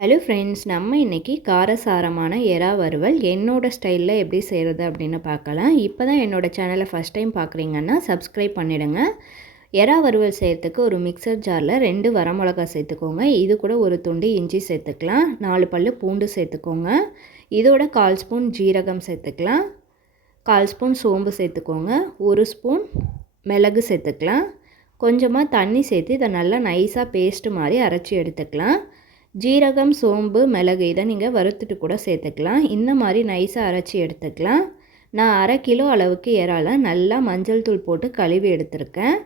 Hello friends, நம்ம இன்றைக்கி காரசாரமான எறா வறுவல் என்னோடய ஸ்டைலில் எப்படி செய்கிறது அப்படின்னு பார்க்கலாம். இப்போ தான் என்னோடய சேனலை ஃபஸ்ட் டைம் பார்க்குறீங்கன்னா சப்ஸ்கிரைப் பண்ணிவிடுங்க. எறா வறுவல் செய்கிறதுக்கு ஒரு மிக்சர் ஜாரில் 2 வரமிளகா சேர்த்துக்கோங்க. இது கூட ஒரு துண்டு இஞ்சி சேர்த்துக்கலாம். 4 பல்லு பூண்டு சேர்த்துக்கோங்க. இதோட 1/4 ஸ்பூன் ஜீரகம் சேர்த்துக்கலாம். 1/4 ஸ்பூன் சோம்பு சேர்த்துக்கோங்க. 1 ஸ்பூன் மிளகு சேர்த்துக்கலாம். கொஞ்சமாக தண்ணி சேர்த்து இதை நல்லா நைஸாக பேஸ்ட்டு மாதிரி அரைச்சி எடுத்துக்கலாம். ஜீரகம், சோம்பு, மிளகு இதை நீங்கள் வறுத்துட்டு கூட சேர்த்துக்கலாம். இந்த மாதிரி நைஸாக அரைச்சி எடுத்துக்கலாம். நான் 1/2 கிலோ அளவுக்கு இறால நல்லா மஞ்சள் தூள் போட்டு கழுவி எடுத்துருக்கேன்.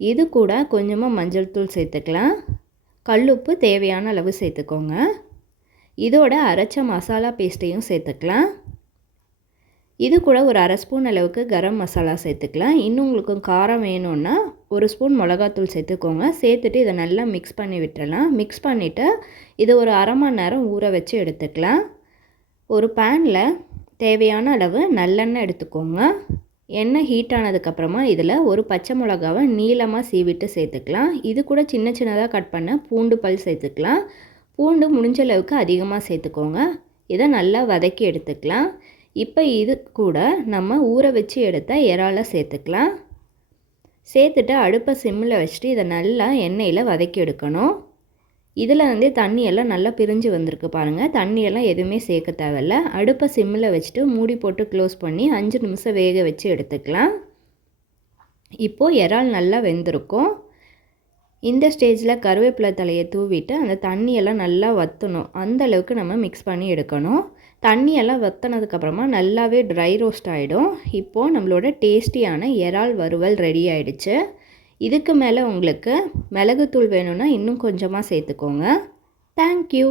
இது கூட கொஞ்சமாக மஞ்சள் தூள் சேர்த்துக்கலாம். கல்லுப்பு தேவையான அளவு சேர்த்துக்கோங்க. இதோட அரைச்ச மசாலா பேஸ்ட்டையும் சேர்த்துக்கலாம். இது கூட ஒரு 1/2 ஸ்பூன் அளவுக்கு கரம் மசாலா சேர்த்துக்கலாம். இன்னும் உங்களுக்கு காரம் வேணும்னா 1 ஸ்பூன் மிளகாத்தூள் சேர்த்துக்கோங்க. சேர்த்துட்டு இதை நல்லா மிக்ஸ் பண்ணி விட்டுறலாம். மிக்ஸ் பண்ணிவிட்டு இது ஒரு 1/2 மணி நேரம் ஊற வச்சு எடுத்துக்கலாம். ஒரு பேனில் தேவையான அளவு நல்லெண்ணெய் எடுத்துக்கோங்க. எண்ணெய் ஹீட் ஆனதுக்கப்புறமா இதில் ஒரு பச்சை மிளகாவை நீளமாக சீவிட்டு சேர்த்துக்கலாம். இது கூட சின்ன சின்னதாக கட் பண்ண பூண்டு பல் சேர்த்துக்கலாம். பூண்டு முடிஞ்ச அளவுக்கு அதிகமாக சேர்த்துக்கோங்க. இதை நல்லா வதக்கி எடுத்துக்கலாம். இப்போ இது கூட நம்ம ஊற வச்சு எடுத்த இறாலை சேர்த்துக்கலாம். சேர்த்துட்டு அடுப்பை சிம்மில் வச்சுட்டு இதை நல்லா எண்ணெயில் வதக்கி எடுக்கணும். இதில் தண்ணியெல்லாம் நல்லா பிரிஞ்சு வந்திருக்கு பாருங்கள். தண்ணியெல்லாம் எதுவுமே சேர்க்க தேவையில்ல. அடுப்பை சிம்மில் வச்சுட்டு மூடி போட்டு க்ளோஸ் பண்ணி 5 நிமிஷம் வேக வச்சு எடுத்துக்கலாம். இப்போது இறால் நல்லா வெந்திருக்கும். இந்த ஸ்டேஜில் கருவேப்பிலை தலையை தூவிட்டு அந்த தண்ணியெல்லாம் நல்லா வற்றணும். அந்தளவுக்கு நம்ம மிக்ஸ் பண்ணி எடுக்கணும். தண்ணியெல்லாம் வற்றினதுக்கப்புறமா நல்லாவே ட்ரை ரோஸ்ட் ஆகிடும். இப்போது நம்மளோட டேஸ்டியான இறால் வறுவல் ரெடி ஆகிடுச்சு. இதுக்கு மேலே உங்களுக்கு மிளகுத்தூள் வேணும்னா இன்னும் கொஞ்சமாக சேர்த்துக்கோங்க. தேங்க்யூ.